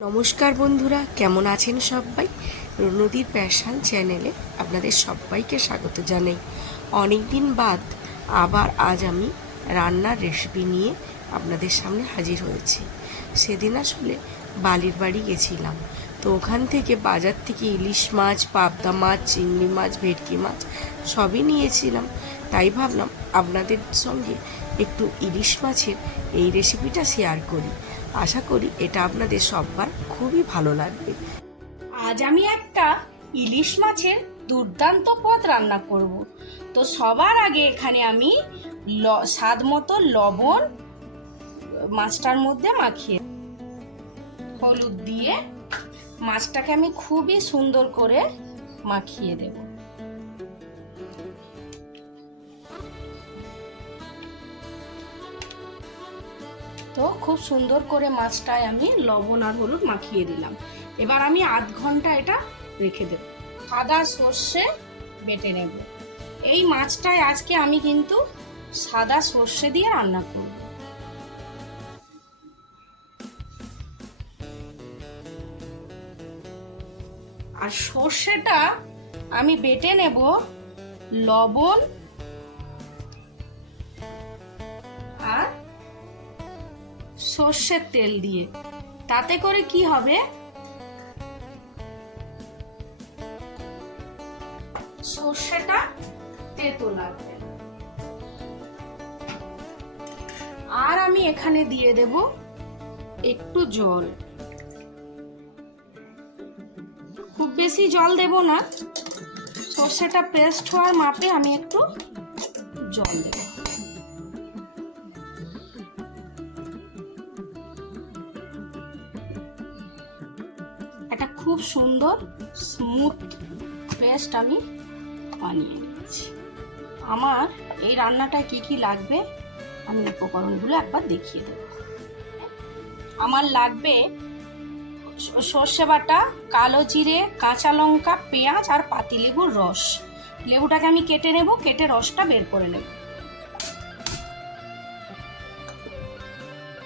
নমস্কার বন্ধুরা, কেমন আছেন সবাই? নদীর প্যাশন চ্যানেলে আপনাদের সবাইকে স্বাগত জানাই। অনেক দিন বাদ আবার আজ আমি রান্নার রেসিপি নিয়ে আপনাদের সামনে হাজির হয়েছি। সেদিন আসলে বালির বাড়ি গেছিলাম, তো ওখান থেকে বাজার থেকে ইলিশ মাছ, পাবদা মাছ, চিংড়ি মাছ, ভেটকি মাছ সবই নিয়েছিলাম। তাই ভাবলাম আপনাদের সঙ্গে একটু ইলিশ মাছের এই রেসিপিটা শেয়ার করি। আশা করি এটা আপনাদের সবার খুবই ভালো লাগবে। আজ আমি একটা ইলিশ মাছের দুর্দান্ত পদ রান্না করব। তো সবার আগে এখানে আমি স্বাদ মতো লবণ মাছটার মধ্যে মাখিয়ে, হলুদ দিয়ে মাছটাকে আমি খুবই সুন্দর করে মাখিয়ে দেব। তো খুব সুন্দর করে মাছটায় আমি লবণ আর হলুদ মাখিয়ে দিলাম। এবার আমি আধ ঘন্টা এটা রেখে দেব। সাদা সর্ষে বেটে নেব। এই মাছটায় আজকে আমি কিন্তু সাদা সর্ষে দিয়ে রান্না করব। আর সর্ষেটা আমি বেটে নেব লবণ আর সর্ষের তেল দিয়ে। তাতে করে কি হবে, সর্ষেটা তেতো লাগবে। আর আমি এখানে দিয়ে দেব একটু জল। খুব বেশি জল দেব না, সর্ষেটা পেস্ট হওয়ার মাপে আমি একটু জল দেব। একটা খুব সুন্দর স্মুথ পেস্ট আমি বানিয়ে নিয়েছি। আমার এই রান্নাটায় কি কি লাগবে আমি উপকরণগুলো একবার দেখিয়ে দেব। আমার লাগবে সর্ষে বাটা, কালো জিরে, কাঁচা লঙ্কা, পেঁয়াজ আর পাতিলেবুর রস। লেবুটাকে আমি কেটে নেব, কেটে রসটা বের করে নেব।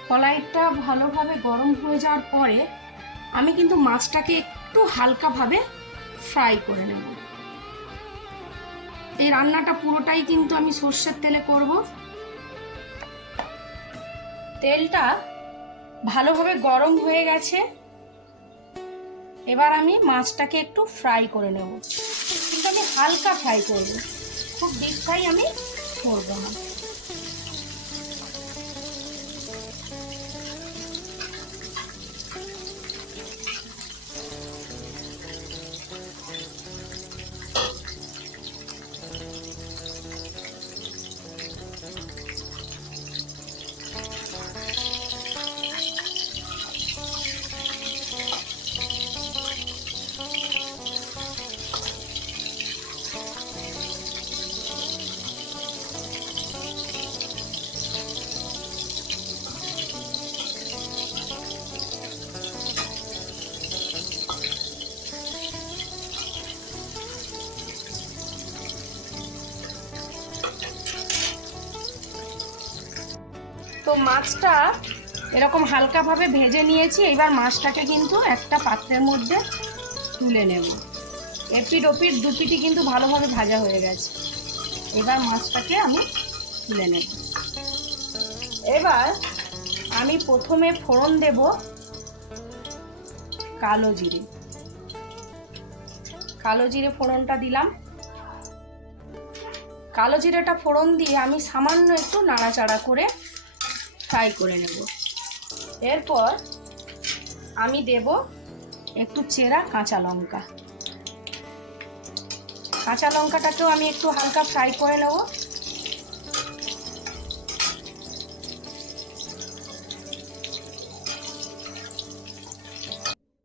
কড়াইটা ভালোভাবে গরম হয়ে যাওয়ার পরে আমি কিন্তু মাছটাকে একটু হালকাভাবে ফ্রাই করে নেব। এই রান্নাটা পুরোটাই কিন্তু আমি সর্ষের তেলে করব। তেলটা ভালোভাবে গরম হয়ে গেছে। এবার আমি মাছটাকে একটু ফ্রাই করে নেব, কিন্তু আমি হালকা ফ্রাই করব, খুব ডিপ ফ্রাই আমি করব না। তো মাছটা এরকম হালকাভাবে ভেজে নিয়েছি। এবার মাছটাকে কিন্তু একটা পাত্রের মধ্যে তুলে নেব। এপিট ওপিট দুপিটি কিন্তু ভালোভাবে ভাজা হয়ে গেছে। এবার মাছটাকে আমি তুলে নেব। এবার আমি প্রথমে ফোড়ন দেব কালো জিরে। কালো জিরে ফোড়নটা দিলাম। কালো জিরেটা ফোড়ন দিয়ে আমি সামান্য একটু নাড়াচাড়া করে ফ্রাই করে নেব। এরপর আমি দেব একটু চেরা কাঁচা লঙ্কা। কাঁচা লঙ্কাটাকেও আমি একটু হালকা ফ্রাই করে নেব।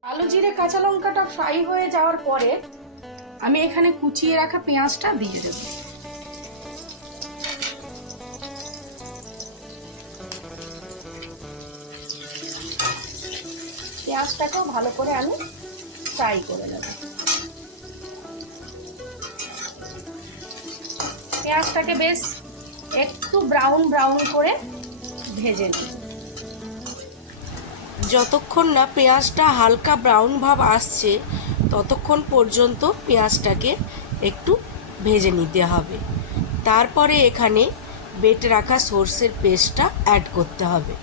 কালো জিরে কাঁচা লঙ্কাটা ফ্রাই হয়ে যাওয়ার পরে আমি এখানে কুচিয়ে রাখা পেঁয়াজটা দিয়ে দেব। পেঁয়াজটাকেও ভালো করে আমি ফ্রাই করে নেব। পেঁয়াজটাকে বেশ একটু ব্রাউন ব্রাউন করে ভেজে নেব। যতক্ষণ না পেঁয়াজটা হালকা ব্রাউন ভাব আসছে ততক্ষণ পর্যন্ত পেঁয়াজটাকে একটু ভেজে নিতে হবে। তারপরে এখানে বেটে রাখা সর্ষের পেস্টটা অ্যাড করতে হবে।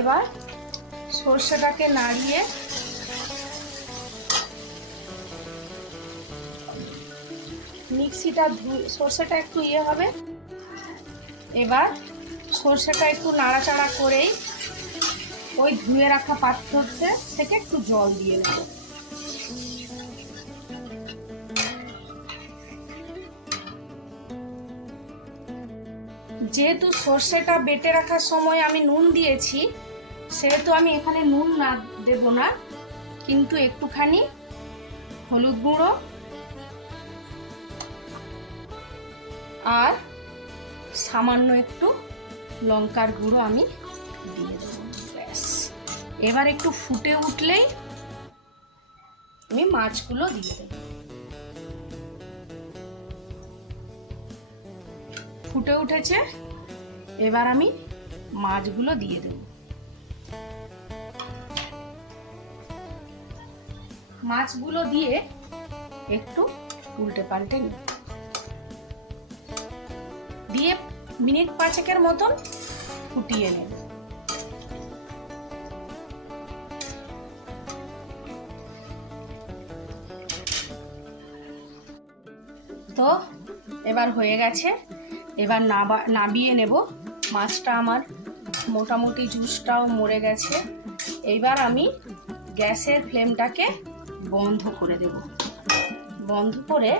এবার সর্ষেটাকে নাড়িয়ে মিক্সিটা সর্ষেটা একটু হবে। এবার সর্ষেটা একটু নাড়াচাড়া করেই ওই ধুয়ে রাখা পাত্রতে থেকে একটু জল দিয়ে নেব। যেহেতু সর্ষেটা বেটে রাখার সময় আমি নুন দিয়েছি, সেহেতু আমি এখানে নুন না দেব না, কিন্তু একটুখানি হলুদ গুঁড়ো আর সামান্য একটু লঙ্কার গুঁড়ো আমি দিয়ে দেবো। ব্যাস, এবার একটু ফুটে উঠলেই আমি মাছগুলো দিয়ে দেবো। ফুটে উঠেছে, এবার আমি মাছগুলো দিয়ে দেব। মাছগুলো দিয়ে একটু উল্টে পাল্টে নিই, দিয়ে মিনিট 5 মতন ফুটিয়ে নেব। তো এবার হয়ে গেছে, এবার নাবিয়ে নেব। মাছটা আমার মোটামুটি জুসটাও মরে গেছে। এইবার আমি গ্যাসের ফ্লেমটাকে বন্ধ করে দেব। বন্ধ করে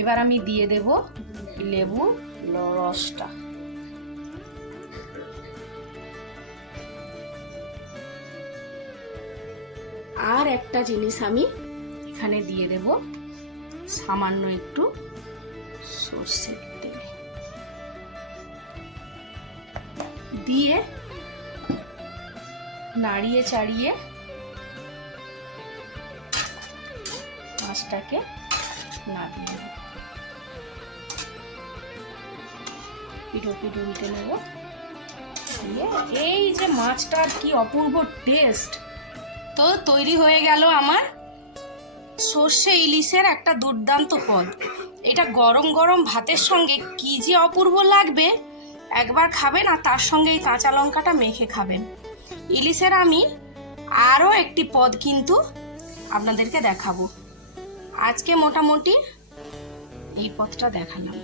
এবার আমি দিয়ে দেব লেবু রসটা। আর একটা জিনিস আমি এখানে দিয়ে দেব, সামান্য একটু সর্ষের তেল দিয়ে নাড়িয়ে চাড়িয়ে মাছটাকে নামিয়ে নেব। পিঠো পিঠো উল্টে নেব। এই যে মাছটার কি অপূর্ব টেস্ট! তো তৈরি হয়ে গেল আমার সর্ষে ইলিশের একটা দুর্দান্ত পদ। এটা গরম গরম ভাতের সঙ্গে কি যে অপূর্ব লাগবে, একবার খাবেন আর তার সঙ্গে এই কাঁচা লঙ্কাটা মেখে খাবেন। ইলিশের আমি আরও একটি পদ কিন্তু আপনাদেরকে দেখাবো। আজকে মোটামুটি এই পদটা দেখালাম।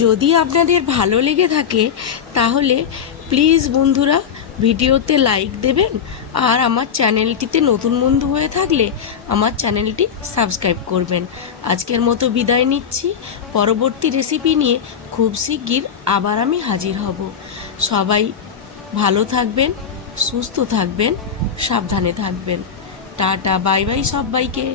যদি আপনাদের ভালো লেগে থাকে তাহলে প্লিজ বন্ধুরা ভিডিওতে লাইক দেবেন, আর আমার চ্যানেলটিতে নতুন বন্ধু হয়ে থাকলে আমার চ্যানেলটি সাবস্ক্রাইব করবেন। আজকের মতো বিদায় নিচ্ছি। পরবর্তী রেসিপি নিয়ে খুব শিগগির আবার আমি হাজির হব। সবাই ভালো থাকবেন, সুস্থ থাকবেন, সাবধানে থাকবেন। টাটা, বাই বাই সবাইকে।